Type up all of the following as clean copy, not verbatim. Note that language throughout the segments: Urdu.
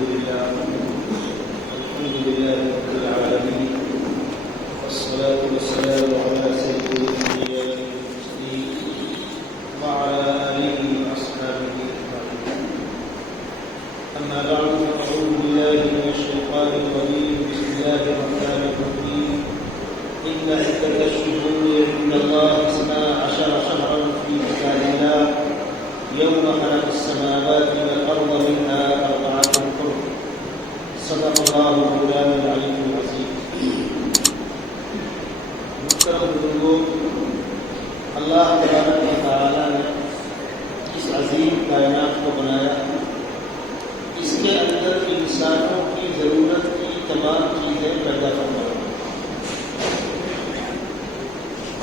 لله رب العالمين والصلاة والسلام على سيد الأنبياء والمرسلين وعلى آله وأصحابه أجمعين. أما بعد فأعوذ بالله من الشيطان الرجيم. بسم الله الرحمن الرحيم. إن عدة الشهور عند الله 12 شهرا في كتاب الله يوم خلق السماوات والأرض منها أربعة حرم. صدق الله مولانا العلي العظيم. محترم بزرگوں، اللہ تبارک و تعالی نے اس عظیم کائنات کو بنایا. اس کے اندر انسانوں کی ضرورت کی تمام چیزیں پیدا فرمائی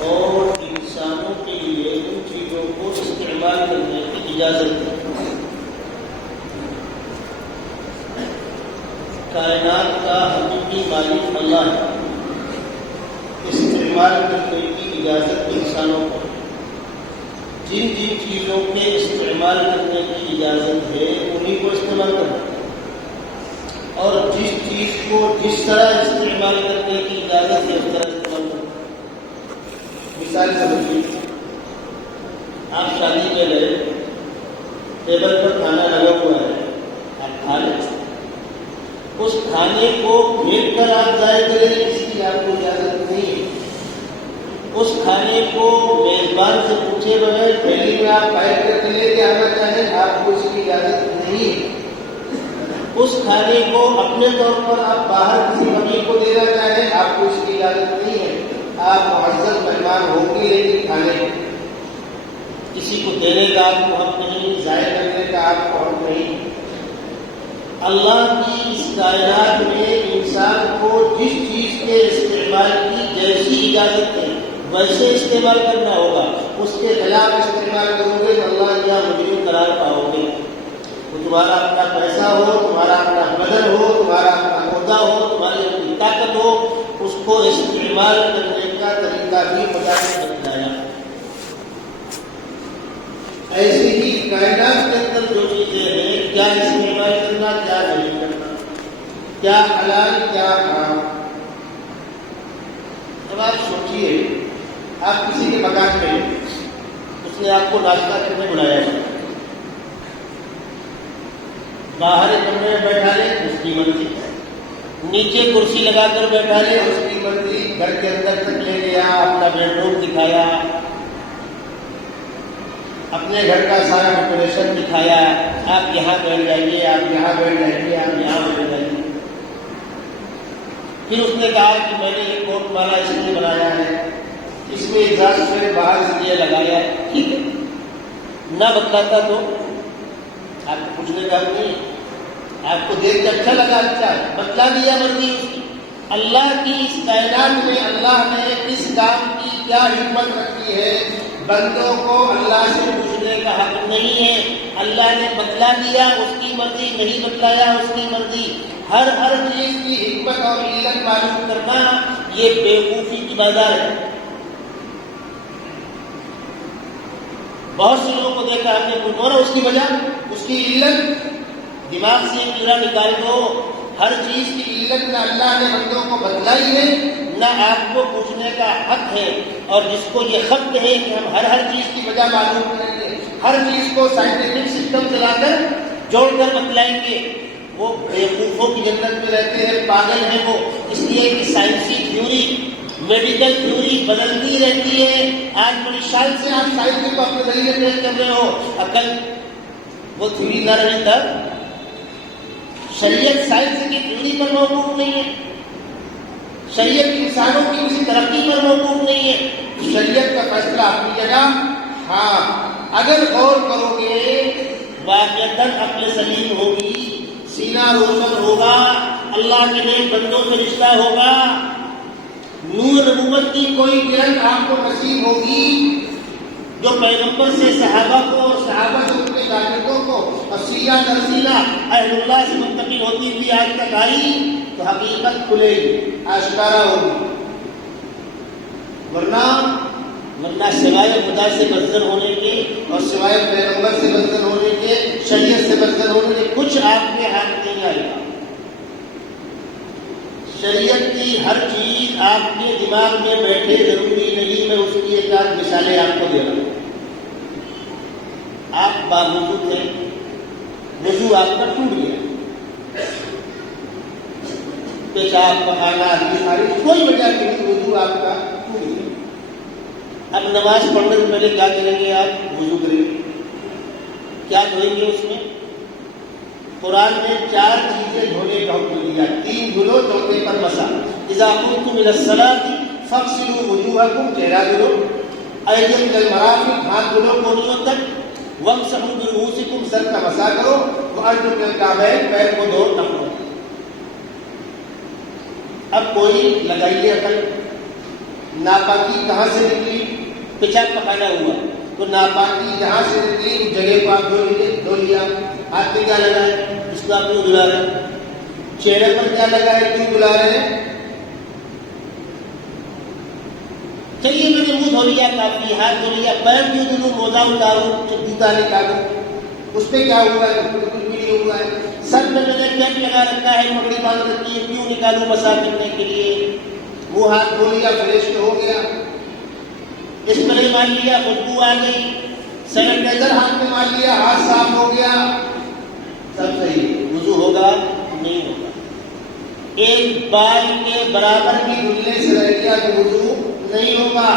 اور انسانوں کے لیے ان چیزوں کو استعمال کرنے کی اجازت دی. کائنات کا حقیقی مالک اللہ ہے. استعمال کرنے کی اجازت انسانوں کو. جن جن چیزوں کے استعمال کرنے کی اجازت ہے انہیں کو استعمال کرنا، اور جس چیز کو جس طرح استعمال کرنے کی اجازت ہے اس طرح استعمال کرنا. مثال سمجھیے، آپ شادی میں گئے، ٹیبل پر کھانا لگا ہوا ہے، آپ کھا لیں. اس کھانے کو پھینک کر آپ ضائع کریں اس کی آپ کو اجازت نہیں ہے. اس کھانے کو میزبان سے پوچھے بغیر تھیلی میں آپ پیک کر کے لے کے آنا چاہیں آپ کو اس کی اجازت نہیں ہے. اس کھانے کو اپنے طور پر آپ باہر کسی فقیر کو دینا چاہیں آپ کو اس کی اجازت نہیں ہے. آپ معزز مہمان ہوں گے لیکن کھانے کسی کو دینے کا آپ کو حق نہیں، ضائع کرنے کا آپ کو حق نہیں. اللہ کی اس کائنات میں انسان کو جس چیز کے استعمال کی جیسی اجازت ہے ویسے استعمال کرنا ہوگا. اس کے خلاف استعمال کرو گے تو اللہ یا مجرم قرار پاؤ گے. وہ تمہارا اپنا پیسہ ہو، تمہارا اپنا بدن ہو، تمہارا اپنا عہدہ ہو، تمہاری اپنی طاقت ہو، اس کو استعمال کرنے کا طریقہ بھی خدا نے بتلایا. ایسے ہی کائنات کے اندر جو چیزیں ہیں کیا استعمال کرنا، کیا نہیں کرنا، کیا حلال کیا حرام. جب آپ سوچیے، آپ کسی کے مکان میں اس نے آپ کو ناشتہ کرنے بلایا ہے، باہر کمرے میں بیٹھا لے اس کی مرضی، نیچے کرسی لگا کر بیٹھا لے اس کی مرضی، گھر کے اندر تک لے گیا، اپنا بیڈ روم دکھایا، اپنے گھر کا سارا ڈیکوریشن دکھایا، آپ یہاں بیٹھ جائیے، آپ یہاں بیٹھ جائیے، آپ یہاں بیٹھ جائیے. پھر اس نے کہا کہ میں نے یہ کوٹ مالا اس لیے بنایا ہے، اس میں اجازت سے باہر اس لیے لگایا ہے. ٹھیک ہے، نہ بتلاتا تو آپ کو پوچھنے کا نہیں، آپ کو دیکھ کے اچھا لگا، اچھا بتلا دیا مرضی اس کی. اللہ کی اس کائنات میں اللہ نے اس کام کی کیا حکمت رکھی ہے. بندوں کو اللہ سے پوچھنے کا حق نہیں ہے. اللہ نے بتلا دیا اس کی مرضی، نہیں بتلایا اس کی مرضی. ہر چیز کی حکمت اور علت معلوم کرنا یہ بیوقوفی کی بازار ہے. بہت سے لوگوں کو دیکھا ہم نے پورا اس کی وجہ، اس کی علت دماغ سے کیڑا نکال دو. ہر چیز کی علت نہ اللہ نے بندوں کو بتلائی ہے نہ آپ کو پوچھنے کا حق ہے. اور جس کو یہ خط ہے کہ ہم ہر چیز کی وجہ معلوم کریں گے، ہر چیز کو سائنٹیفک سسٹم چلا کر جوڑ کر بتلائیں گے، وہ بیوقوفوں کی جنت میں رہتے ہیں، پاگل ہیں وہ. اس لیے کہ سائنسی تھیوری، میڈیکل تھیوری بدلتی رہتی ہے. آج بڑی شان سے آپ سائنس کو اپنے ذریعے پیش کر رہے ہو، عقل وہ تھیوری نہ رہی تب. شریعت سائنس کی تھیوری پر موقوف نہیں ہے، شریعت انسانوں کی کسی ترقی پر موقوف نہیں ہے. شریعت کا فیصلہ اپنی جگہ، ہاں اگر غور کرو گے واقعتاً عقل سلیم ہوگی، سینہ روشن ہوگا، اللہ کے نیک بندوں سے رشتہ ہوگا، نور نبوت کی کوئی کرن آپ کو نصیب ہوگی جو پیغمبر سے صحابہ کو اور صحابہ سے ان کے شاگردوں کو اور سینہ در سینہ اہل اللہ سے منتقل ہوتی ہوئی آج تک آئی تو حقیقت کھلے گی، آشکارا ہوگی. ورنہ سوائے خدا سے بدتر ہونے کے اور سوائے پیغمبر سے بدتر ہونے کے، شریعت سے بدتر ہونے کے کچھ آپ کے ہاتھ نہیں آئے گا. شریعت کی ہر چیز آپ کے دماغ میں بیٹھے ضروری نہیں. میں اس کی ایک آدھ مثالیں آپ کو دے رہا ہوں. آپ باوضو تھے, وضو آپ کا ٹوٹ گیا, پیشاب پخانا خارج کوئی وجہ نہیں, وضو آپ کا ٹوٹ گیا. اب نماز پڑھنے سے پہلے کیا کریں گے؟ آپ وضو کریں گے. کیا دھوئیں گے اس میں؟ قرآن نے 4 چیزیں دھونے کا حکم دیا. 3 دھلو, چوتھے پر مسا. اذا قمتم الى الصلاة فاغسلوا وجوهكم, چہرہ دھلو. ایدیکم الى المرافق, ہاتھ دھلو کونیوں تک. وامسحوا برؤوسکم, سر کا مسا کرو. وارجلکم الى الکعبین, پیر کو دھو ٹخنوں. اب کوئی لگائیے عقل, ناپاکی کہاں سے نکلی؟ پیشاب پخانا ہوا تو ناپاکی جہاں سے نکلی جگہ کو آپ دھو لیا. ہاتھ میں کیا لگا ہے؟ اس کو آپ کیوں دھلا رہے ہیں؟ چہرے پر کیا لگا ہے؟ کیوں دھلا رہے ہیں؟ چلیے میں نے منہ دھو لیا, کافی. ہاتھ دھو لیا, پیر کیوں دھلوں؟ موزہ اتاروں, جوتا نکالوں, اس پہ کیا ہوا ہے؟ کچھ بھی نہیں ہوا ہے. سر میں نے کیپ لگا رکھا ہے, پگڑی باندھ رکھی ہے, کیوں نکالوں؟ مسا کرنے کے لیے. وہ ہاتھ دھو لیا, فریش ہو گیا. اسپرے مار لیا, خوشبو آ گئی. سینیٹائزر ہاتھ میں مار لیا, ہاتھ صاف ہو گیا, سب صحیح. وضو ہوگا؟ نہیں ہوگا. ایک بال کے برابر بھی دھلنے سے رہ گیا تو وضو نہیں ہوگا.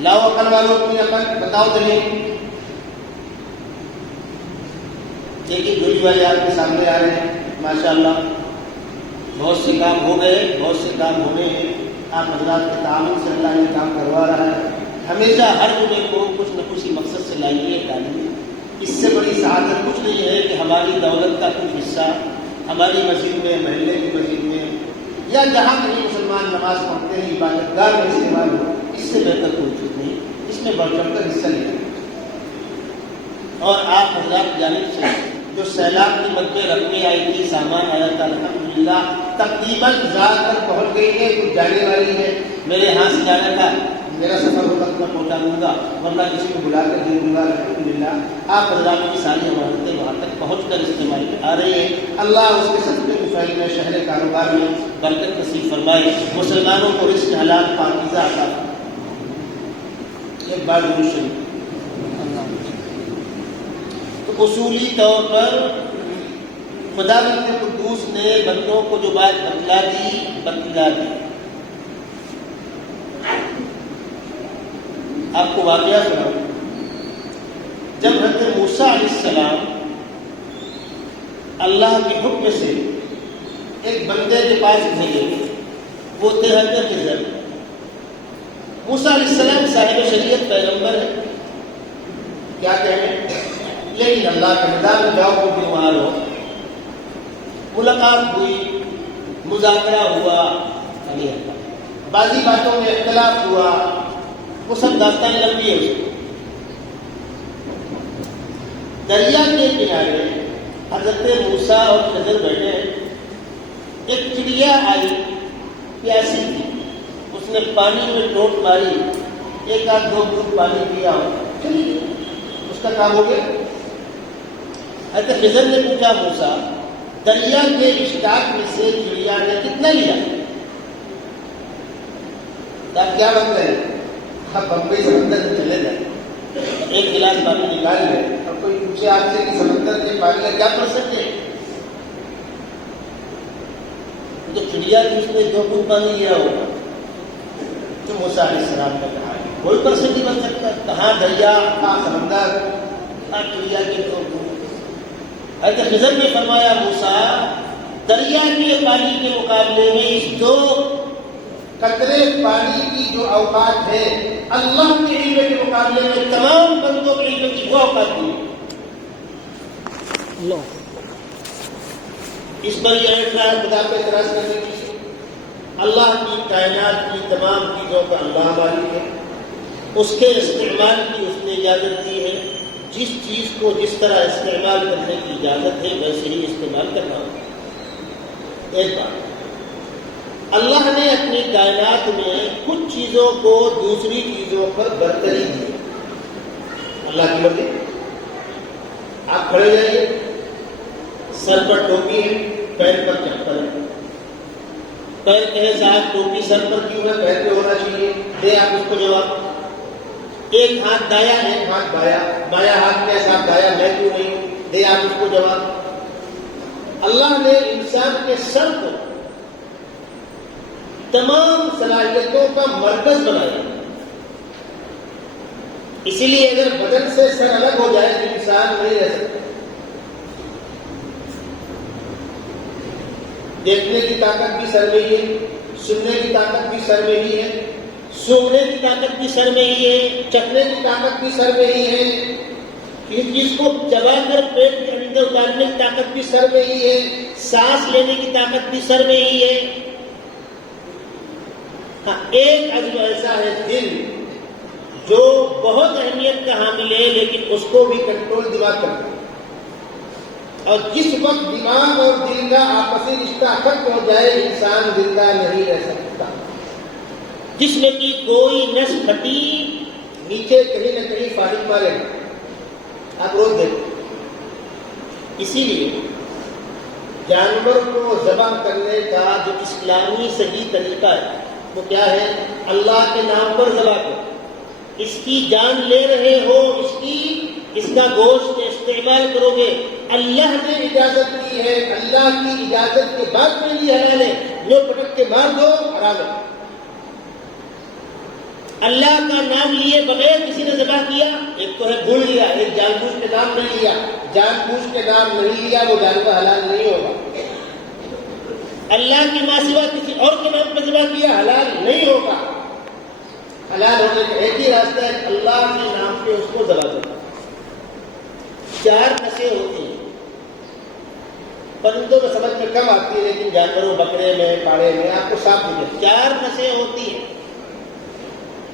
لاؤ عقل والوں کی عقل, بتاؤ دلیل. دیکھیے دھوئی والے آپ کے سامنے آ رہے ہیں, ماشاءاللہ بہت سے کام ہو گئے, بہت سے کام ہونے ہیں. آپ حضرات کے تعاون سے اللہ یہ کام کروا رہا ہے. ہمیشہ ہر جمعے کو کچھ نہ کچھ مقصد سے لائیے تعلیم. اس سے بڑی سعادت کچھ نہیں ہے کہ ہماری دولت کا کچھ حصہ ہماری مسجد میں, محلے کی مسجد میں, یا جہاں کہیں مسلمان نماز پڑھتے ہیں عبادت گاہ میں استعمال ہو. اس سے بہتر کوئی چیز نہیں. اس میں بڑھ چڑھ کر حصہ لیا. اور آپ حضرات کی جانب سے جو سیلاب کی مدد رکھنے آئی تھی, سامان آیا تھا, الحمدللہ تقریباً زیادہ تر پہنچ گئی ہے. کچھ جانے والی ہے. میرے ہاتھ سے جانا تھا, میرا سفر ہوگا تو میں پہنچا دوں گا, ورنہ کسی کو بلا کر دے دوں گا. الحمدللہ آپ حضرات کی ساری عمارتیں وہاں تک پہنچ کر استعمال میں آ رہی ہیں. اللہ اس کے صدقے کی فیض میں شہر کاروبار میں برکت نصیب فرمائے. مسلمانوں کو رزق حلال پاکیزہ عطا فرمائے. ایک بار ضرور شریف. تو اصولی طور پر خداوند قدوس نے بندوں کو جو بات بتلا دی. آپ کو واقعہ سناؤں. جب حضرت موسیٰ علیہ السلام اللہ کے حکم سے ایک بندے کے پاس بھیجے, وہ تھے حضرت خضر. موسیٰ علیہ السلام صاحب شریعت پیغمبر ہے, کیا کہیں, لیکن اللہ کے نظام میں جاؤ کو بیمار ہو. ملاقات ہوئی, مذاکرہ ہوا, بعضی باتوں میں اختلاف ہوا, وہ سب داستان لمبی ہے. اس کو دریا کے کنارے حضرت موسیٰ اور خضر بیٹھے ہیں. ایک چڑیا آئی, پیاسی تھی. اس نے پانی میں ٹوٹ ماری, 1 آدھ 2 گھونٹ پانی پیا, چلی گئی. اس کا کام ہو گیا. حضرت خضر نے پوچھا, موسیٰ دریا کے اشتاق میں سے چڑیا نے کتنا لیا؟ آپ کیا بن گئے؟ آپ بمبئی سمندر میں چلے جائیں, 1 گلاس پانی نکال لیں, اور کوئی پوچھے آپ سے کہ سمندر کے پانی کا کیا پرسنٹ ہے, تو چڑیا کی اس نے 2 گھونٹ پانی لیا ہوگا. تو موسیٰ علیہ السلام نے کہا کوئی پرسنٹ نہیں بن سکتا. کہاں دریا, کہاں سمندر, کہاں چڑیا کے 2 گھونٹ. حضرت خضر نے فرمایا, موسیٰ دریا کے پانی کے مقابلے میں اس 2 قطرے پانی کی جو اوقات ہے, اللہ کے علم کے مقابلے میں تمام بندوں کے علم کی وہ اوقات نہیں. اس پر یہ اعتراض خدا پہ اعتراض کرنے کی. اللہ کی کائنات کی تمام چیزوں کا اللہ مالک ہے, اس کے استعمال کی اس نے اجازت دی ہے. جس چیز کو جس طرح استعمال کرنے کی اجازت ہے ویسے ہی استعمال کرنا ہوگا. ایک بات, اللہ نے اپنی کائنات میں کچھ چیزوں کو دوسری چیزوں پر برتری دی. اللہ کی مرضی. آپ کھڑے جائیے, سر پر ٹوپی ہے, پیر پر چپل ہے, پیر کہے صاحب ٹوپی سر پر کیوں ہے، پیر پہ ہونا چاہیے، دے آپ اس کو جواب۔ ایک ہاتھ دایا ایک ہاتھ بایا، بایا ہاتھ میں صاحب دایا میں کیوں نہیں ہوں، دے آپ اس کو جواب۔ اللہ نے انسان کے سر کو تمام صلاحیتوں کا مرکز بنایا، اسی لیے اگر بدن سے سر الگ ہو جائے تو انسان نہیں رہ سکتا۔ دیکھنے کی طاقت بھی سر میں ہی ہے، سننے کی طاقت بھی سر میں ہی ہے، سونگنے کی طاقت بھی سر میں ہی ہے، چکھنے کی طاقت بھی سر میں ہی ہے، کسی چیز کو چبا کر پیٹ کے اندر اتارنے کی طاقت بھی سر میں ہی ہے، سانس لینے کی طاقت بھی سر میں ہی ہے۔ ہاں، ایک عضو ایسا ہے دل جو بہت اہمیت کا حامل ہے، لیکن اس کو بھی کنٹرول دماغ کرتا ہے، اور جس وقت دماغ اور دل کا آپسی رشتہ ختم ہو جائے انسان زندہ نہیں رہ سکتا۔ جسم کی کوئی نس پھٹی نیچے کہیں نہ کہیں فارغ مارے گا، آپ روز دیکھیں۔ اسی لیے جانور کو ذبح کرنے کا جو اسلامی صحیح طریقہ ہے وہ کیا ہے؟ اللہ کے نام پر ذبح کرو، اس کی جان لے رہے ہو، اس کا گوشت استعمال کرو گے، اللہ نے اجازت کی ہے، اللہ کی اجازت کے بعد میں یہ حلال ہے، جو پٹک کے مار دو حرام ہے۔ اللہ کا نام لیے بغیر کسی نے ذبح کیا، ایک تو ہے بھول لیا، ایک جان بوجھ کے نام نہیں لیا، جان بوجھ کے نام نہیں لیا وہ جانور حلال نہیں ہوگا۔ اللہ کے ماں سوا کسی اور کے نام پر ذبح کیا، حلال نہیں ہوگا۔ حلال ہونے کا ایک ہی راستہ ہے، اللہ کے نام پہ اس کو ذبح کرنا۔ 4 نسیں ہوتی ہیں، پرندوں میں سمجھ میں کم آتی ہے، لیکن جانوروں بکرے میں پاڑے میں آپ کو صاف دکھے 4 نسیں ہوتی ہیں۔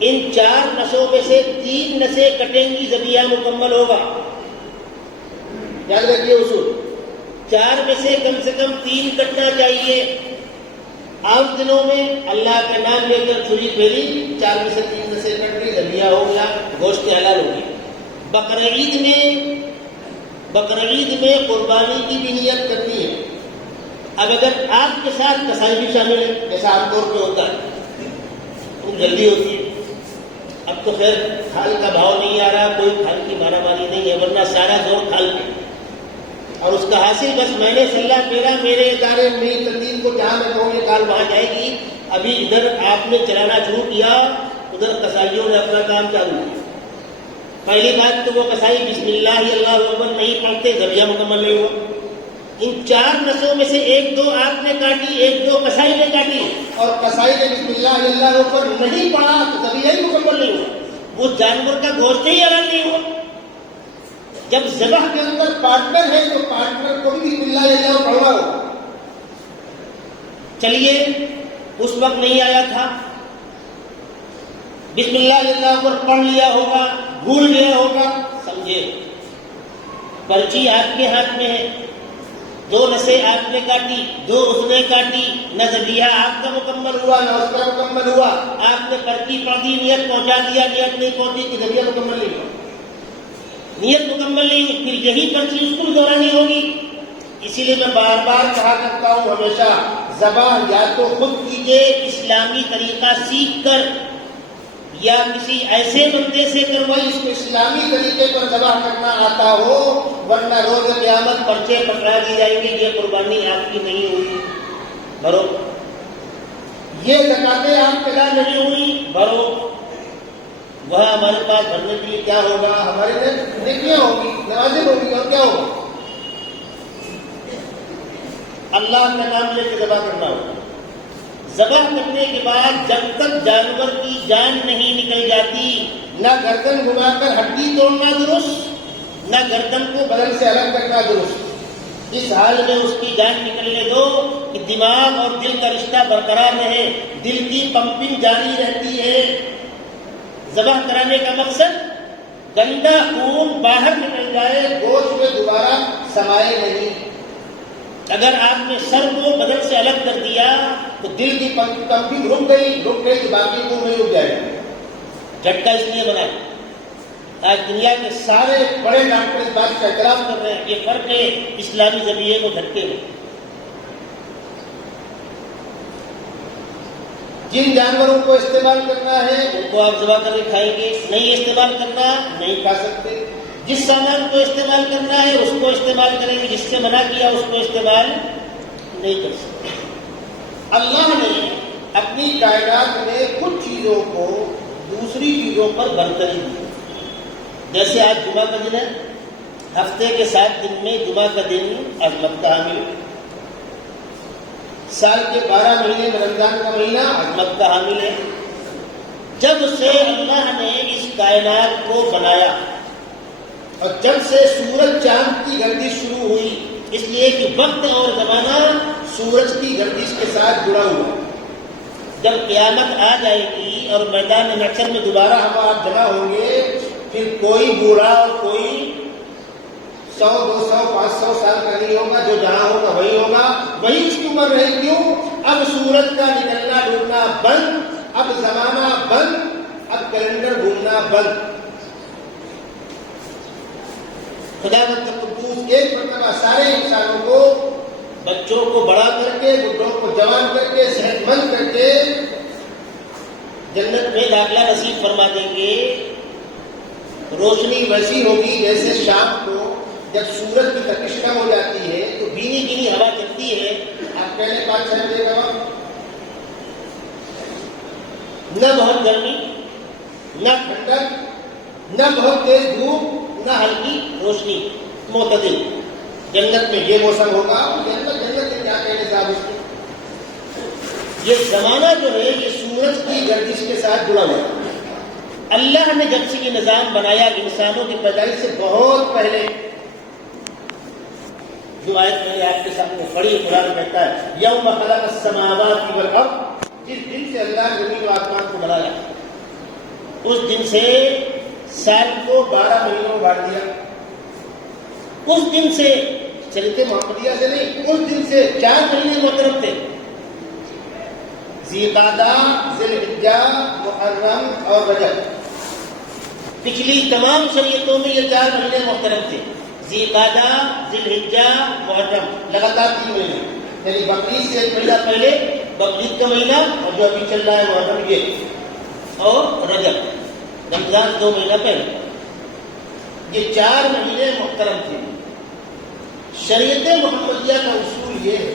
ان 4 نسوں میں سے 3 نسیں کٹیں گی، ذبیحہ مکمل ہوگا۔ یاد رکھیے اصول، 4 میں سے کم 3 کٹنا چاہیے۔ عام دنوں میں اللہ کا نام لے کر چھری پھیری، 4 میں سے 3 نسیں کٹ گئی، ذبیحہ ہو گیا، گوشت حلال ہو گیا۔ بقرعید میں قربانی کی بھی نیت کرنی ہے۔ اب اگر آپ کے ساتھ کسائی بھی شامل ہے، جیسا عام طور پہ ہوتا ہے، خوب جلدی ہوتی ہے۔ اب تو خیر کھال کا بھاؤ نہیں آ رہا، کوئی کھال کی مارا ماری نہیں ہے، ورنہ سارا زور کھال پہ، اور اس کا حاصل بس میں نے سلح پھیرا، میرے ادارے میں تنظیم کو جہاں میں کہوں یہ کال وہاں جائے گی۔ ابھی ادھر آپ نے چلانا شروع کیا، ادھر کسائیوں نے اپنا کام چالو کیا۔ پہلی بات تو وہ کسائی بسم اللہ اللہ اکبر نہیں پڑھتے، ذبیحہ مکمل نہیں ہوا۔ ان 4 نسوں میں سے 1-2 آپ نے کاٹی، 1-2 کسائی نے کاٹی، اور کسائی نے بسم اللہ اللہ اکبر نہیں پڑھا تو ذبیحہ ہی مکمل نہیں ہوا، وہ جانور کا گوشت ہی حلال نہیں ہوا۔ جب ذبح کے اندر پارٹنر ہے تو پارٹنر کو بھی بسم اللہ اللہ پڑھنا ہوگا۔ چلیے اس وقت نہیں آیا تھا، بسم اللہ اللہ پر پڑھ لیا ہوگا، بھول گیا ہوگا، سمجھے پرچی آپ کے ہاتھ میں ہے، 2 نسیں آپ نے کاٹی، 2 اس نے کاٹی، نہ ذبیحہ آپ کا مکمل ہوا نہ اس کا مکمل ہوا۔ آپ نے پرچی پڑھ دی، نیت پہنچا دیا، نیت نہیں پہنچی کہ ذبیحہ مکمل نہیں ہوا، نیت مکمل نہیں ہوئی، پھر یہی پرچی اس کو دہرانی ہوگی۔ اسی لیے میں بار بار کہا کرتا ہوں ہمیشہ، ذبح یا تو خود کیجیے اسلامی طریقہ سیکھ کر، یا کسی ایسے بندے سے کروائی اس کو اسلامی طریقے پر ذبح کرنا آتا ہو، ورنہ روز قیامت پرچے پکڑا دی جائیں گے، یہ قربانی آپ کی نہیں ہوئی، بھرو، یہ زکاتیں آپ کے ادا نہیں ہوئی، بھرو۔ وہ ہمارے پاس بھرنے کے لیے کیا ہوگا؟ ہمارے نیکیاں ہوگی، نمازیں ہوگی، اور کیا ہوگا؟ اللہ کا نام لے کے ذبح کرنا ہوگا۔ ذبح کرنے کے بعد جب تک جانور کی جان نہیں نکل جاتی، نہ گردن گھما کر ہڈی توڑنا درست، نہ گردن کو بدن سے الگ کرنا درست۔ اس حال میں اس کی جان نکلنے دو کہ دماغ اور دل کا رشتہ برقرار رہے، دل کی پمپنگ جاری رہتی ہے۔ ذبح کرانے کا مقصد گندا خون باہر نکل جائے، گوشت میں دوبارہ سمائے نہیں۔ اگر آپ نے سر کو بدن سے الگ کر دیا تو دل کی پمپنگ رک گئی تو باقی خون نہیں رک جائے گا۔ جھٹکا اس لیے بنا، آج دنیا کے سارے بڑے ڈاکٹر اس بات کا اعتراف کر رہے ہیں، یہ فرق ہے اسلامی ذبیحے کو جھٹکے میں۔ جن جانوروں کو استعمال کرنا ہے ان کو آپ ذبح کر کے کھائیں گے، نہیں استعمال کرنا نہیں کھا سکتے۔ جس سامان کو استعمال کرنا ہے اس کو استعمال کریں گے، جس سے منع کیا اس کو استعمال نہیں کر سکتے۔ اللہ نے اپنی کائنات میں کچھ چیزوں کو دوسری چیزوں پر برتری دی، جیسے آج جمعہ کا دن ہے، ہفتے کے 7 دن میں جمعہ کا دن عظمت کا حامل ہے، سال کے 12 مہینے میں رمضان کا مہینہ عظمت کا حامل ہے۔ جب سے اللہ نے اس کائنات کو بنایا اور جب سے سورج چاند کی گردش شروع ہوئی، اس لیے کہ وقت اور زمانہ سورج کی گردش کے ساتھ جڑا ہوا، جب قیامت آ جائے گی اور میدان محشر میں دوبارہ ہم آپ جمع ہوں گے، پھر کوئی بوڑھا اور کوئی 100 200 500 سال کا نہیں ہوگا، جو جہاں ہوگا وہی ہوگا، وہی اس کی عمر رہے۔ کیوں؟ اب سورج کا نکلنا ڈوبنا بند، اب زمانہ بند، اب کیلنڈر گھومنا بند۔ خدا قدوس ایک مرتبہ سارے انسانوں کو، بچوں کو بڑا کر کے، بڈھوں کو جوان کر کے، صحت مند کر کے جنت میں داخلہ نصیب فرما دیں گے۔ روشنی ویسی ہوگی جیسے شام کو جب سورج کی تپش کم ہو جاتی ہے تو بھینی بھینی ہوا چلتی ہے، آپ پہلے 5-6 بجے کا وقت، نہ بہت گرمی نہ ٹھنڈک نہ بہت تیز دھوپ نہ ہلکی روشنی، معتدل۔ جنت میں یہ موسم ہوگا، جنت کے کیا کہنے صاحب اس کی۔ یہ زمانہ جو ہے یہ سورج کی گردش کے ساتھ جڑا ہوا ہے۔ اللہ نے جب سے یہ نظام بنایا انسانوں کی پیدائش سے بہت پہلے، جو آیت میں نے آپ کے سامنے پڑھی، قرآن کہتا ہے یوم خلق السماوات والارض، جس دن سے اللہ نے زمین و آسمان کو بنایا، اس دن سے سال کو 12 مہینوں میں بانٹ دیا۔ اس دن سے شریعت محمدیہ سے نہیں، اس دن سے 4 مہینے محترم تھے، ذی قعدہ، ذی الحجہ، محرم اور رجب۔ پچھلی تمام شریعتوں میں یہ 4 مہینے محترم تھے، ذی قعدہ، ذی الحجہ، محرم، لگاتار 3 مہینے، یعنی بقرعید سے 1 مہینہ پہلے بقرعید کا مہینہ، اور جو ابھی چل رہا ہے محرم یہ، اور رجب، رمضان 2 مہینہ پہلے۔ یہ 4 مہینے محترم تھے۔ شریعت محمدیہ کا اصول یہ ہے،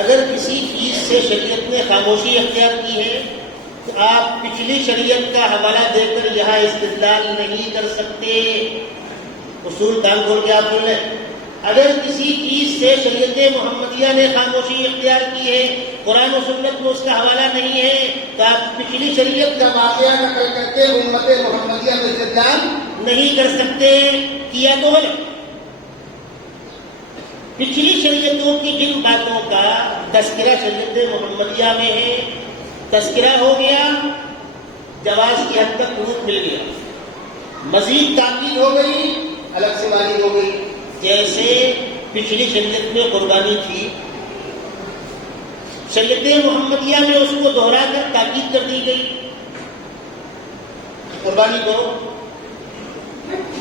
اگر کسی چیز سے شریعت نے خاموشی اختیار کی ہے تو آپ پچھلی شریعت کا حوالہ دے کر یہاں استدلال نہیں کر سکتے۔ اصول کان کھول کے آپ سن لیں، اگر کسی چیز سے شریعت محمدیہ نے خاموشی اختیار کی ہے، قرآن و سنت میں اس کا حوالہ نہیں ہے، تو آپ پچھلی شریعت کا واقعہ نقل کر کے امت محمدیہ میں استدلال نہیں کر سکتے، کیا تو غلط۔ پچھلی شریعتوں کی جن باتوں کا تذکرہ شریعت محمدیہ میں ہے، تذکرہ ہو گیا، جواز کی حد تک ثبوت مل گیا، مزید تاکید ہو گئی، الگ سے والی ہو گئی۔ جیسے پچھلی شریعت میں قربانی تھی، شریعت محمدیہ میں اس کو دوہرا کر تاکید کر دی گئی، قربانی کرو۔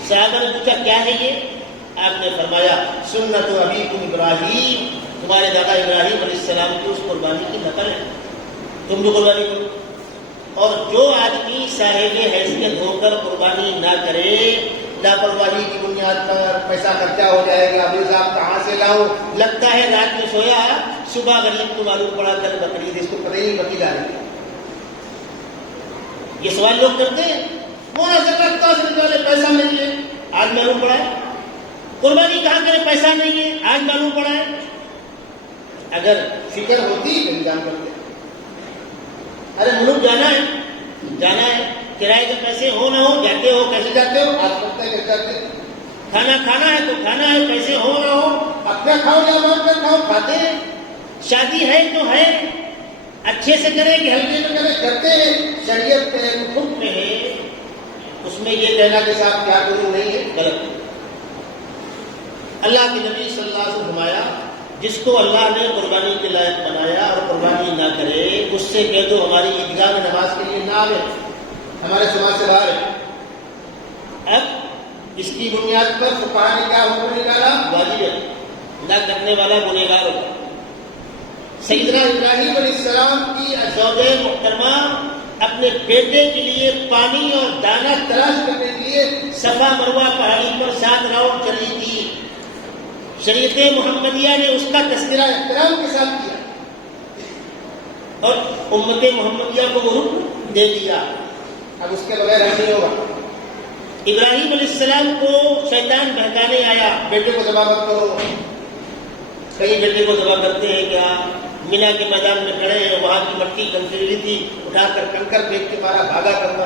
صحابہ نے پوچھا کیا ہے یہ؟ آپ نے فرمایا سنت ابیکم ابراہیم، تمہارے دادا ابراہیم علیہ السلام کی اس قربانی کی نقل ہے، تم بھی قربانی کرو۔ اور جو آدمی صاحب حیثیت ہو کر قربانی نہ کرے، لاپرواہی کی بنیاد پر پیسہ خرچہ ہو جائے گا، صاحب کہاں سے لاؤ، لگتا ہے رات میں سویا صبح غریب کو معلوم پڑا کر بقرعید، اس کو پتہ ہی نہیں بقرعید آ رہی ہے۔ یہ سوال لوگ کرتے ہیں، مولانا زکات کا والے پیسہ نہیں ہے، آج معلوم پڑا ہے، قربانی کہاں کرے پیسہ نہیں ہے، آج معلوم پڑا ہے۔ اگر فکر ہوتی تو انتظام کرتے۔ ارے ملک جانا ہے، کرائے کے پیسے ہو نہ ہو، جاتے ہو، کیسے جاتے ہو، آج پتہ ہے کیسے جاتے ہو۔ کھانا کھانا ہے تو کھانا ہے، پیسے ہو نہ ہو، اپنا کھاؤ یا مانگ کر کھاؤ، کھاتے ہیں۔ شادی ہے تو ہے، اچھے سے کریں کہ ہلکے میں کریں، کرتے ہیں۔ شریعت کے حکم میں ہے، اس میں یہ کہنا کہ صاحب کیا کروں نہیں ہے، غلط ہے۔ اللہ کے نبی صلی اللہ علیہ وسلم فرمایا، جس کو اللہ نے قربانی کے لائق بنایا اور قربانی نہ کرے، اس سے کہہ دو ہماری عیدگاہ میں نماز کے لیے نہ آئے، ہمارے سماج سے باہر ہے۔ اب اس کی بنیاد پر فقہاء نے کیا حکم نکالا؟ واجب ہے، نہ کرنے والا گنہگار ہوگا۔ سیدنا ابراہیم علیہ السلام کی زوجہ محترمہ اپنے بیٹے کے لیے پانی اور دانہ تلاش کرنے کے لیے صفا مروہ پہاڑی پر 7 راؤنڈ چلی تھی. شریعت محمدیہ نے اس کا تذکرہ احترام کے ساتھ کیا اور امت محمدیہ کو وہ رکن دے دیا. اب اس کے بغیر نہیں ہوگا. ابراہیم علیہ السلام کو شیطان بہکانے آیا, بیٹے کو ذبح مت کرو. کئی بیٹے کو ذبح کرتے ہیں کیا؟ مینا کے میدان میں کھڑے ہیں, وہاں کی مٹی کنکریلی تھی, اٹھا کر کنکر پھینک کے مارا, بھاگا کرنا.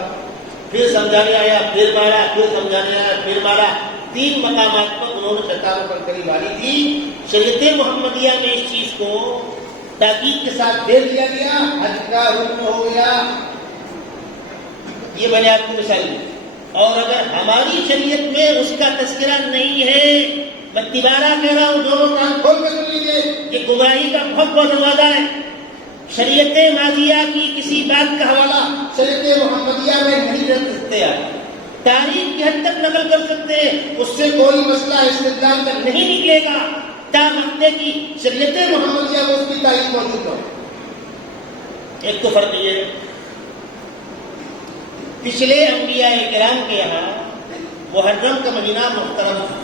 پھر سمجھانے آیا, پھر مارا, پھر سمجھانے آیا, پھر مارا. 3 مقامات پر انہوں نے شیطان پر کڑی ماری تھی. شریعت محمدیہ میں اس چیز کو تاکید کے ساتھ دے دیا گیا, حج کا رکن ہو گیا. یہ میں نے آپ کو مثال دی. اور اگر ہماری شریعت میں اس کا تذکرہ نہیں ہے, میں دوبارہ کہہ رہا ہوں, دونوں کان کھول کے سن لیجیے, یہ گمراہی کا بہت بڑا دروازہ ہے. شریعت ماضیہ کی کسی بات کا حوالہ شریعت محمدیہ میں نہیں رکھ سکتے آپ. تاریخ کی حد تک نقل کر سکتے ہیں, اس سے کوئی مسئلہ استدلال تک نہیں نکلے گا تاہم کی شریعت محمدیہ میں اس کی تاریخ موجود ہو. ایک تو فرق یہ ہے, پچھلے انبیاء کرام کے یہاں محرم کا مہینہ محترم تھا.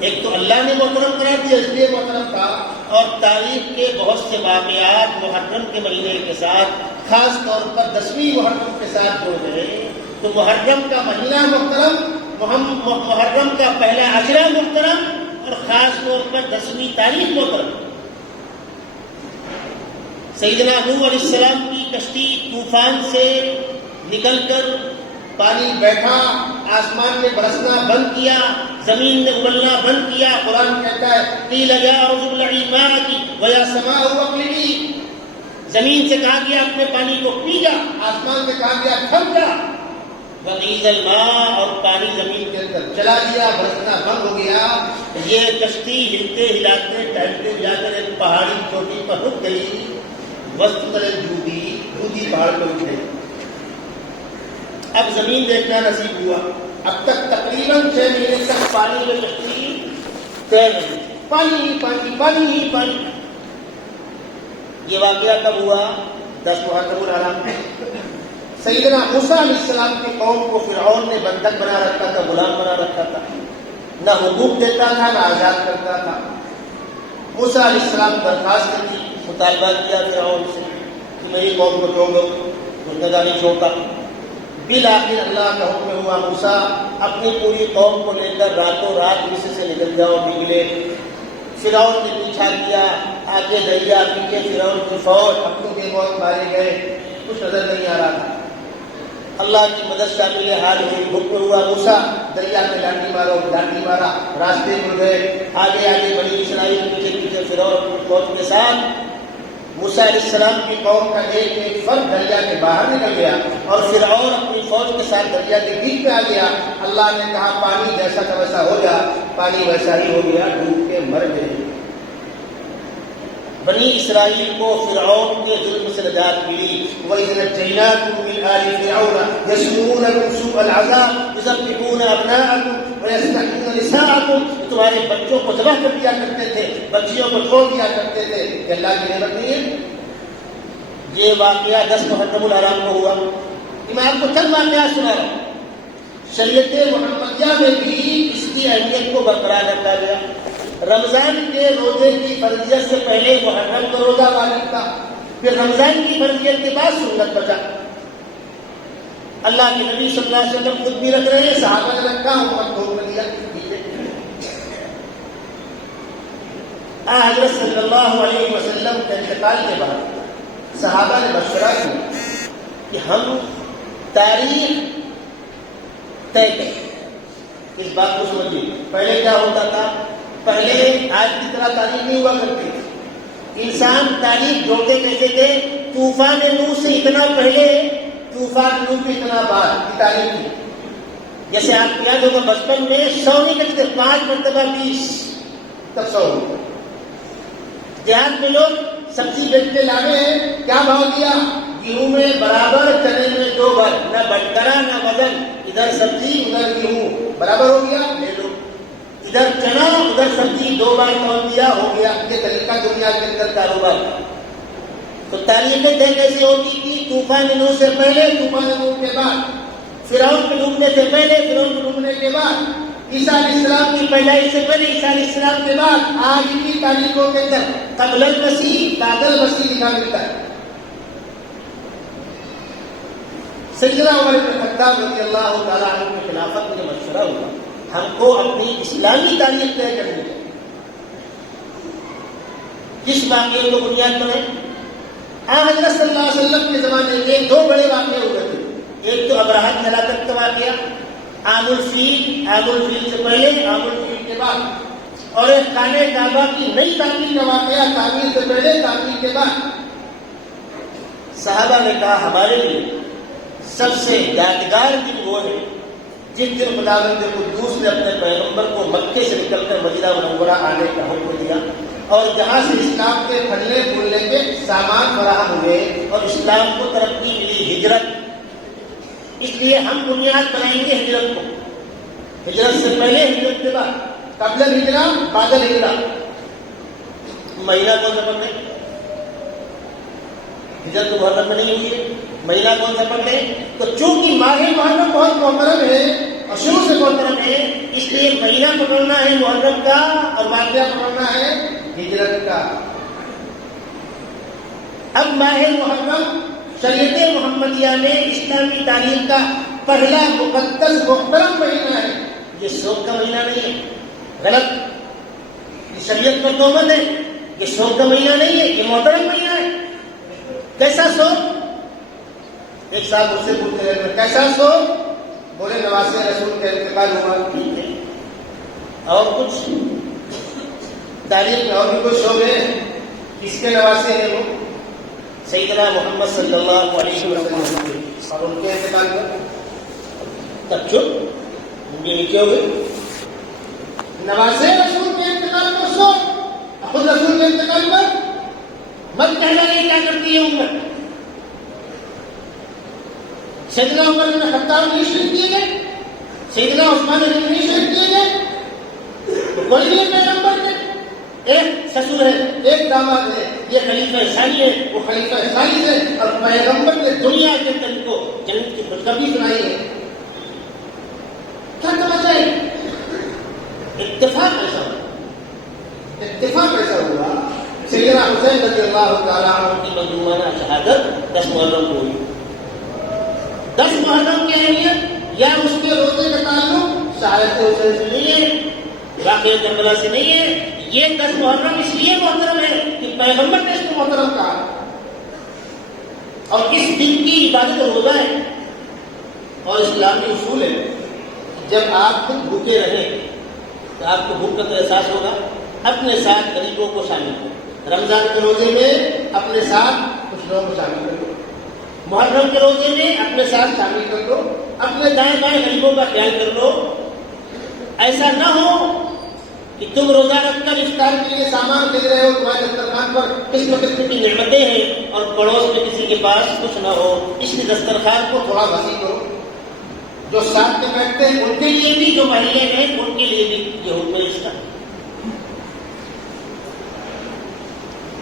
ایک تو اللہ نے محترم قرار دیا اس لیے محترم تھا, اور تاریخ کے بہت سے واقعات محرم کے مہینے کے ساتھ, خاص طور پر 10ویں محرم کے ساتھ جڑ گئے. تو محرم کا مہینہ محترم, محرم کا پہلا عشرہ محترم, اور خاص طور پر 10ویں تاریخ محترم. سیدنا نوح علیہ السلام کی کشتی طوفان سے نکل کر پانی بیٹھا, آسمان نے برسنا بند کیا, زمین نے ابلنا بند کیا. قرآن کہتا ہے قیل یا ارض ابلعی ماءک ویا سماء اقلعی, زمین سے کہا گیا اپنے پانی کو پی جا, آسمان سے کہا گیا تھم جا. وغیض الماء, اور پانی زمین کے اندر چلا گیا, برسنا بند ہو گیا. یہ کشتی ہلتے ہلاتے ٹہلتے جا کر ایک پہاڑی چوٹی پر رک گئی. وسط جودی پہاڑ پر رک گئی. اب زمین دیکھنا نصیب ہوا. اب تک تقریباً 6 مہینے تک پانی میں کشتی تیر رہی, پانی ہی پانی, پانی ہی پانی. یہ واقعہ کب ہوا؟ 10 محرم الحرام. سیدنا موسیٰ علیہ السلام کی قوم کو فرعون نے بندک بنا رکھا تھا, غلام بنا رکھا تھا, نہ حقوق دیتا تھا نہ آزاد کرتا تھا. موسیٰ علیہ السلام درخواست کی, مطالبہ کیا فرعون سے کہ میری قوم کو چھوڑ دو, اس نے نہیں چھوڑتا. بالآخر اللہ کا حکم ہوا, موسیٰ اپنی پوری قوم کو لے کر راتوں رات مصر سے نکل جاؤ. نکلے, فرعون نے پیچھا کیا, آگے دریا, پیچھے فرعون کی فوج, اپنوں کے موت مارے گئے, کچھ نظر نہیں آ رہا تھا. اللہ کی مدد شامل حال ہوئی, حکم ہوا موسیٰ دریا میں ڈانڈی مارو. ڈانڈی مارا, راستے مڑ گئے, آگے آگے بنی اسرائیل, پیچھے پیچھے فرعون کی فوج کے ساتھ. موسیٰ علیہ السلام کی قوم کا ایک فرد دریا کے باہر نکل گیا, اور فرعون اپنی فوج کے ساتھ دریا کے بیچ میں آ گیا. اللہ نے کہا پانی جیسا کا ویسا ہو جا, پانی ویسا ہی ہو گیا, ڈوب کے مر گئے. بنی اسرائیل کو فرعون کے ظلم سے نجات ملی. وَإِذْ نَجَّيْنَاكُم مِّنْ آلِ فِرْعَوْنَ يَسُومُونَكُمْ سُوءَ الْعَذَابِ يُذَبِّحُونَ أَبْنَاءَكُمْ وَيَسْتَحْيُونَ نِسَاءَكُمْ. تمہارے بچوں کو ذبح کر دیا کرتے تھے, بچیوں کو چھوڑ دیا کرتے تھے. کہ اللہ کی نعمت نہیں ہے؟ یہ واقعہ 10 محرم الحرام کو ہوا. میں آپ کو چند واقعات سنا رہا ہوں. شریعت محمدیہ میں بھی اس کی اہمیت کو برقرار رکھا گیا. رمضان کے روزے کی فرضیت سے پہلے محرم کا روزہ واجب تھا, پھر رمضان کی فرضیت کے بعد سنت بچا. اللہ کے نبی صلی اللہ علیہ وسلم خود بھی رکھ رہے ہیں, صحابہ نے رکھا, امت کو حکم دیا. حضرت صلی اللہ علیہ وسلم کے انتقال کے بعد صحابہ نے مشورہ کیا کہ ہم تاریخ طے کریں. اس بات کو سمجھیے, پہلے کیا ہوتا تھا؟ پہلے آج کی طرح تاریخ نہیں ہوا کرتی. انسان تاریخ جوڑتے کیسے تھے؟ طوفان نوح سے اتنا پہلے, طوفان نوح کے اتنا بعد کی تاریخ تھی. جیسے آپ یاد ہوگا بچپن میں 100 نہیں کرتے, 5 مرتبہ 20 تب 100. دیہات میں لوگ سبزی بیچتے لانے ہیں, کیا بھاؤ دیا؟ گیہوں میں برابر, چنے میں 2 بار, نہ بٹکرا نہ وزن, ادھر سبزی ادھر گیہوں, برابر ہو گیا لے لو. ادھر چنا ادھر سبزی, 2 بار تول دیا, ہو گیا. یہ طریقہ دنیا کے اندر کاروبار کا. تو تاریخیں طے کیسے ہوتی تھی؟ طوفان نوح سے پہلے، طوفان نوح کے بعد، فرعون کے ڈوبنے سے پہلے، فرعون کے ڈوبنے کے بعد، عیسیٰ علیہ السلام کی پیدائش سے پہلے، عیسیٰ علیہ السلام کے بعد. آج کی تاریخوں کے اندر قبل المسیح، بعد المسیح لکھا ملتا ہے. سیدنا عمر بن خطاب رضی اللہ تعالیٰ عنہ کی خلافت میں مشورہ ہوا ہم کو اپنی اسلامی تاریخ طے کرنی ہے. کس واقعے کو بنیاد بنائیں؟ حضرت صلی اللہ علیہ وسلم کے زمانے میں دو بڑے واقعے ہوئے تھے. ایک تو ابراہت کی ہلاکت کا واقعہ، عام الفیل سے پہلے، عام الفیل کے بعد، اور ایک خانہ کعبہ کی نئی تعمیر کا واقعہ، تعمیر سے پہلے، تعمیر کے بعد. صحابہ نے کہا ہمارے لیے سب سے یادگار دن وہ ہے جس دن خداوند قدوس نے اپنے پیغمبر کو مکے سے نکل کر مدینہ منورہ آنے کا حکم دیا، اور جہاں سے اسلام کے پھلنے پھولنے کے سامان فراہم ہوئے اور اسلام کو ترقی ملی، ہجرت. اس لیے ہم بنیاد بنائیں گے ہجرت کو، ہجرت سے پہلے، ہجرت کے بعد، قبل الہجرہ، بعد الہجرہ. مہینہ کون سا پڑھ لیں؟ ہجرت تو محرم میں نہیں ہوئی ہے. مہینہ کون سا پڑھ لیں؟ تو چونکہ ماہ محرم بہت محترم ہے اور شروع سے محترم ہے، اس لیے مہینہ پکڑنا ہے محرم کا اور واقعہ پکڑنا ہے ہجرت کا. اب ماہ محرم شریعت محمدیہ میں اسلامی تاریخ کا پہلا مقدس محترم مہینہ ہے. یہ شوق کا مہینہ نہیں ہے، غلط، یہ شریعت پر تہمت ہے. یہ شوق کا مہینہ نہیں ہے، یہ محترم مہینہ ہے. کیسا شوق؟ ایک صاحب مجھ سے پوچھتے رہے کیسا شوق؟ بولے نواسے رسول کا انتقال ہوا. ٹھیک ہے، اور کچھ تاریخ میں اور بھی کوئی شوق ہے؟ کس کے نواسے ہیں وہ؟ سیدنا محمد صلی اللہ علیہ وسلم اور ان کے انتقال پر. تب چپ یہ نیچے ہوئے. نواسے رسول کے انتقال پر شوق، خود رسول کے انتقال پر مت کہنا نہیں کیا کرتی ہے امت. سیدنا عمر بن خطاب نہیں شریک کیے گئے، سیدنا عثمان غنی نہیں شریک کیے گئے. کوئی نہیں پیغمبر کے ایک سسر ہے، ایک داماد ہے، یہ خلیفہ ثانی ہے، وہ خلیفہ ثالث ہے، اور پیغمبر نے دنیا کے اندر کو جنت کی خوشخبری سنائی ہے. کیا تماشا ہے؟ اتفاق ایسا ہوا، اتفاق ایسا ہوا. سیدنا حسین رضی اللہ تعالیٰ عنہ کی مظلومانہ شہادت 10 محرم کو ہوئی. 10 محرم کی اہمیت یا اس کے روزے کا تعلق شہادت حسین سے نہیں ہے، واقعہ کربلا سے نہیں ہے. یہ 10 محرم اس لیے محترم ہے کہ پیغمبر نے اس کو محترم کہا، اور اس دن کی عبادت روزہ ہے. اور اسلامی اصول ہے جب آپ خود بھوکے رہیں تو آپ کو بھوک کا تو احساس ہوگا، اپنے ساتھ غریبوں کو شامل کرو. رمضان کے روزے میں اپنے ساتھ کچھ لوگوں کو شامل کر لو، محرم کے روزے میں اپنے ساتھ شامل کر لو، اپنے دائیں بائیں غریبوں کا خیال کر لو. ایسا نہ ہو کہ تم روزہ رکھ کر افطار کے لیے سامان دے رہے ہو، تمہارے دسترخوان پر قسم قسم کی نعمتیں ہیں اور پڑوس میں کسی کے پاس کچھ نہ ہو. اس لیے دسترخوان کو تھوڑا وسیع کرو. جو ساتھ میں بیٹھتے ہیں ان کے لیے بھی، جو محلے ہیں ان کے لیے بھی یہ حکم ہے اس کا.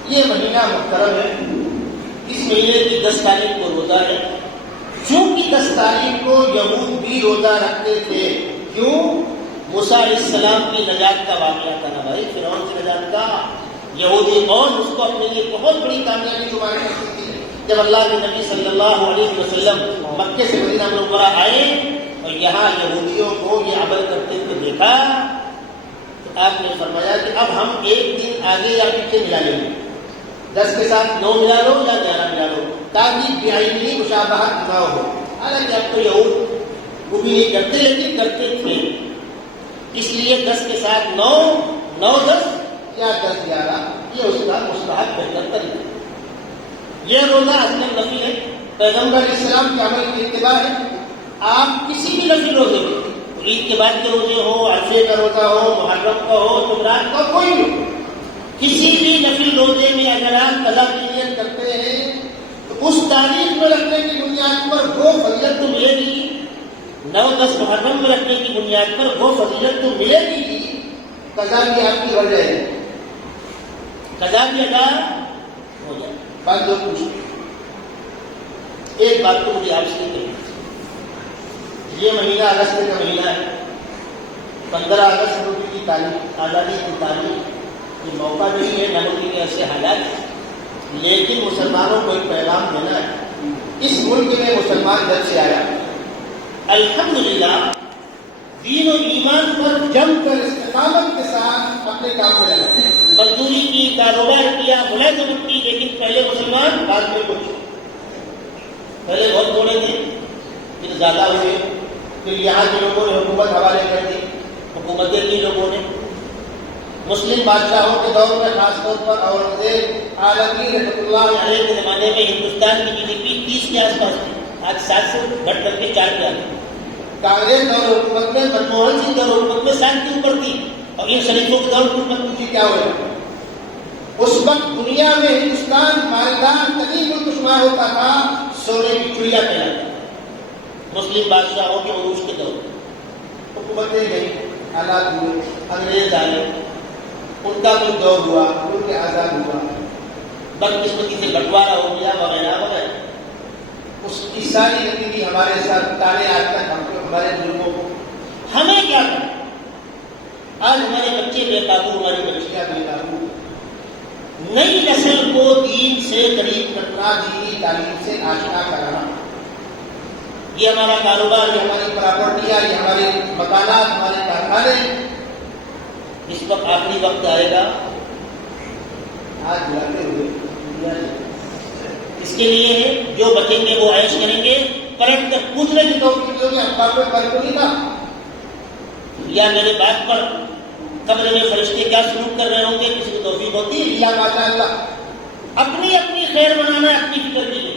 یہ مہینہ محترم ہے. اس مہینے کی 10 تاریخ کو روزہ ہے. چونکہ 10 تاریخ کو یہود بھی روزہ رکھتے تھے. کیوں؟ موسیٰ علیہ السلام کی نجات کا واقعہ تھا نا بھائی، فرعون کی نجات کا. یہودی قوم اس کو اپنے لیے بہت بڑی کامیابی شمار کرتی تھی. جب اللہ کے نبی صلی اللہ علیہ وسلم مکے سے مدینہ منورہ آئے اور یہاں یہودیوں کو یہ عمل کرتے ہوئے دیکھا تو آپ نے فرمایا کہ اب ہم ایک دن آگے یا پیچھے ملا لیں گے. 10 کے ساتھ 9 ملا لو یا 11 ملا لو تاکہ بعینی مشابہت نہ ہو. حالانکہ اب تو یہود وہ بھی نہیں کرتے لیکن کرتے تھے. اس لیے 10 کے ساتھ 9، 9 10 یا 10 11 یہ اس کا مستحب بہتر طریقہ. یہ روزہ اصل نفل ہے، پیغمبر علیہ السلام کے عمل کی اتباع ہے. آپ کسی بھی نفل روزے میں، عید کے بعد کے روزے ہو، عرفے کا روزہ ہو، محرم کا ہو، جمعرات کا، کوئی بھی کسی بھی نفل روزے میں اگر آپ قضا کی نیت کرتے ہیں تو اس تاریخ میں رکھنے کی بنیاد پر وہ فضیلت تو ملے گی. 9 10 محرم میں رکھنے کی بنیاد پر وہ فضیلت تو ملے گی، قضا بھی آپ کی بڑھ جائے گی. قضا بھی ادا ہو جائے. بعض لوگ پوچھتے ایک بات تو مجھے آپ سے کہنی ہے، یہ مہینہ اگست کا مہینہ ہے، 15 اگست ملک کی تعلیم آزادی کی تعلیم یہ موقع نہیں ہے، نہ ملک کے ایسے حالات ہیں، لیکن مسلمانوں کو ایک پیغام دینا ہے. اس ملک میں مسلمان جب سے آیا الحمدللہ دین و ایمان پر جم کر استقامت کے ساتھ اپنے کام میں لگا، مزدوری کی، کاروبار کیا، ملازمت کی، لیکن پہلے مسلمان بعد میں کچھ. پہلے بہت تھوڑے تھے، پھر زیادہ ہوئے، پھر یہاں کے لوگوں نے حکومت حوالے کر دی، حکومتیں کی لوگوں نے. مسلم بادشاہوں کے دور میں خاص طور پر اورنگزیب عالمگیر رحمۃ اللہ علیہ کے زمانے میں ہندوستان کی GDP 30 کے آس پاس تھی، آج 7 سے گھٹ کر کے 4 پہ آ گئی. کانگریس دور حکومت میں، منموہن سنگھ دور حکومت میں 7 کے اوپر تھی، اور ان شریفوں کے دور حکومت پوچھی کیا ہوا. اس وقت دنیا میں ہندوستان مالدار ترین ملک شمار ہوتا تھا، سونے کی چڑیا کہلاتا تھا. مسلم بادشاہوں کے عروج کے دور حکومتیں گئی، حالات ہوئے، انگریز آئے، ان کا کچھ دور ہوا، ملک آزاد ہوا، بدقسمتی سے بٹوارا ہو گیا وغیرہ وغیرہ. اس کی ساری زندگی ہمارے ساتھ تانے آج تک ہمارے ظلموں کو. ہمیں کیا کرنا؟ آج ہمارے بچے بے قابو، ہماری بچیاں بے قابو. نئی نسل کو دین سے قریب کرنا، دینی تعلیم سے آشنا کرانا. یہ ہمارا کاروبار، یہ ہماری پراپرٹیاں، یہ ہمارے مکانات، ہمارے کارخانے، اس وقت آخری وقت آئے گا آج بلاتے ہوئے. اس کے لیے جو بچیں گے وہ عیش کریں گے، پلٹ کر پوچھنے کی توفیق ہوگی اخبار میں کل کو نہیں تھا یا میرے بات پر قبر میں فرشتے کیا سلوک کر رہے ہوں گے، کسی کو توفیق ہوتی ہے یا ماشاء اللہ. اپنی اپنی خیر بنانا ہے، اپنی فکر کیجیے.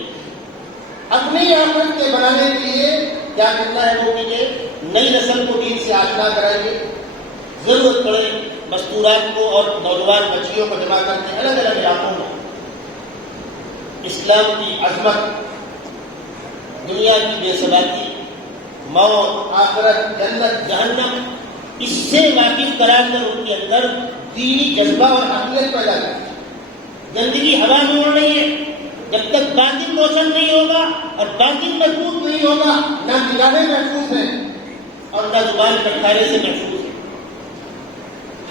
اپنی آمد کے بنانے کے لیے کیا کرنا ہے وہ کیجیے. نئی نسل کو دین سے آشنا کرائیے. ضرورت پڑے مستورات کو اور نوجوان بچیوں کو جمع کرتے ہیں الگ الگ علاقوں میں. اسلام کی عظمت، دنیا کی بے ثباتی، موت، آخرت، جنت، جہنم، اس سے واقف کرا کر ان کے اندر دینی جذبہ اور اہمیت پیدا کرتی ہے. زندگی ہوا میں اڑ رہی ہے، جب تک باطن روشن نہیں ہوگا اور باطن مضبوط نہیں ہوگا، نہ نگاہیں محفوظ ہیں اور نہ زبان کٹھارے سے محفوظ ہے.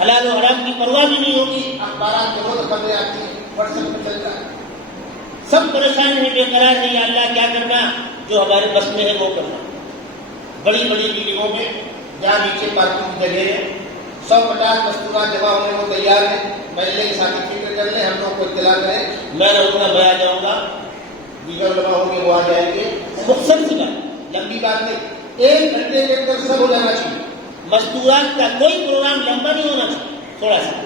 حلال و حرام کی پرواہ بھی نہیں ہوگی. اخبارات میں بہت خبریں آتی ہیں، واٹس ایپ پہ چلتا ہے، سب پریشان ہیں، بے قرار ہیں. یا اللہ کیا کرنا؟ جو ہمارے بس میں ہے وہ کرنا. بڑی بڑی بلڈنگوں میں جہاں نیچے پارکنگ کی جگہ ہے، 150 مستورات جمع ہونے کو تیار ہیں. محلے کے ساتھ فکر کر لیں، ہم لوگ کو اطلاع کریں، میں رہوں گا، میں آ جاؤں گا، دیگر جمع ہوں گے وہ آ جائیں گے. مختصر سی بات، لمبی بات نہیں. 1 گھنٹے کے اندر سب ہو جانا چاہیے. مستورات کا کوئی پروگرام لمبا نہیں ہونا چاہیے. تھوڑا سا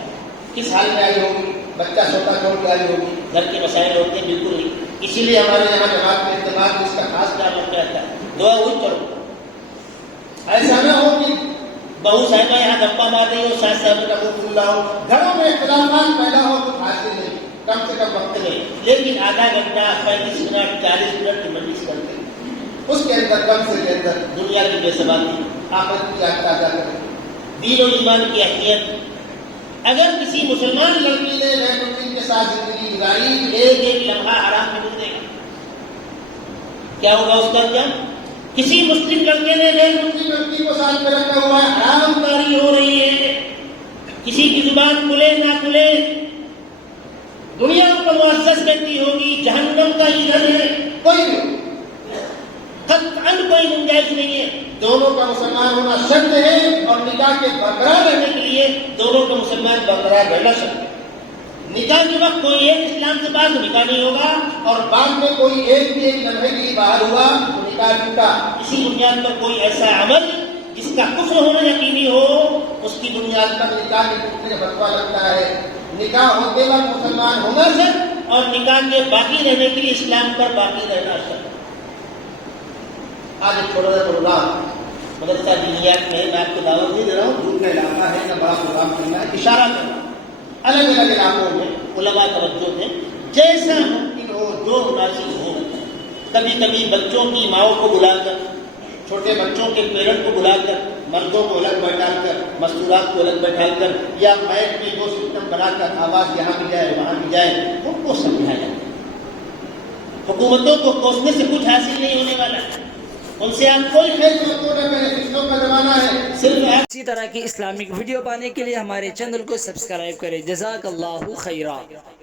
کس حال میں آئی ہوگی، بچہ سوتا چھوڑ کے آئی ہوگی، گھر کے مسائل ہوتے ہیں، بالکل نہیں. اسی لیے ہمارے یہاں جماعت میں اجتماع اس کا خاص خیال رکھا جاتا ہے. دعا ہوئی کرو. ایسا نہ ہو کہ بہو صاحبہ یہاں گپا مار رہی ہو، ساس صاحب کا منہ کھلا ہو، گھروں میں اختلافات پیدا ہو، کچھ حاصل نہیں، کم سے کم وقت میں. لیکن آدھا گھنٹہ، 35 منٹ، 40 منٹ کی مجلس کرتے ہیں، اس کے اندر کم سے اندر دنیا کی بے ثباتی، آخرت کی یاد تازہ کریں، دین و ایمان کی اہمیت. اگر کسی مسلمان لڑکی نے غیر مسلم کے ساتھ زندگی گزاری، ایک ایک لمحہ آرام میں گزرے گا. کیا ہوگا اس کا کیا؟ کسی مسلم لڑکے نے غیر مسلم لڑکی کو ساتھ میں رکھا ہوا ہے، حرام کاری ہو رہی ہے، کسی کی زبان کھلے نہ کھلے دنیا کو معزز کرتی ہوگی، جہنم کا ادھر ہے، کوئی نہیں، قطعاً کوئی گنجائش نہیں ہے. دونوں کا مسلمان ہونا شرط ہے، اور نکاح کے برقرار رہنے کے لیے دونوں کا مسلمان برقرار رہنا شرط ہے. نکاح کے وقت کوئی ایک اسلام سے باہر نکاح نہیں ہوگا، اور بعد میں کوئی ایک بھی ایک لمحے کے لیے باہر ہوا تو نکاح ٹوٹا. اسی بنیاد پر کوئی ایسا عمل جس کا کفر ہونا یقینی ہو، اس کی بنیاد پر نکاح کے ٹوٹنے کا فتویٰ لگتا ہے. نکاح ہوتے وقت مسلمان ہونا شرط، اور نکاح کے باقی رہنے کے لیے اسلام پر باقی رہنا شرط. آج ایک چھوٹا سا پروگرام مدرسہ دینیات میں، میں آپ کو دعوت نہیں دے رہا ہوں، دور کا علاقہ ہے، نہ بڑا پروگرام کرنا ہے، اشارہ کرنا. الگ الگ علاقوں میں علماء توجہ دیں، جیسا ممکن ہو، جو مناسب ہو. کبھی کبھی بچوں کی ماؤں کو بلا کر، چھوٹے بچوں کے پیرنٹ کو بلا کر مردوں کو الگ بیٹھا کر، مستورات کو الگ بیٹھا کر، یا میچ میں وہ سسٹم بنا کر آواز یہاں بھی جائے وہاں بھی جائے، ان کو سمجھایا جائے۔ حکومتوں کو کوسنے سے کچھ حاصل نہیں ہونے والا، ان سے آپ کوئی خیر مت نہ کریں، فیصلوں کا زمانہ ہے، صرف اسی طرح کی اسلامک ویڈیو پانے کے لیے ہمارے چینل کو سبسکرائب کریں۔ جزاک اللہ خیرہ۔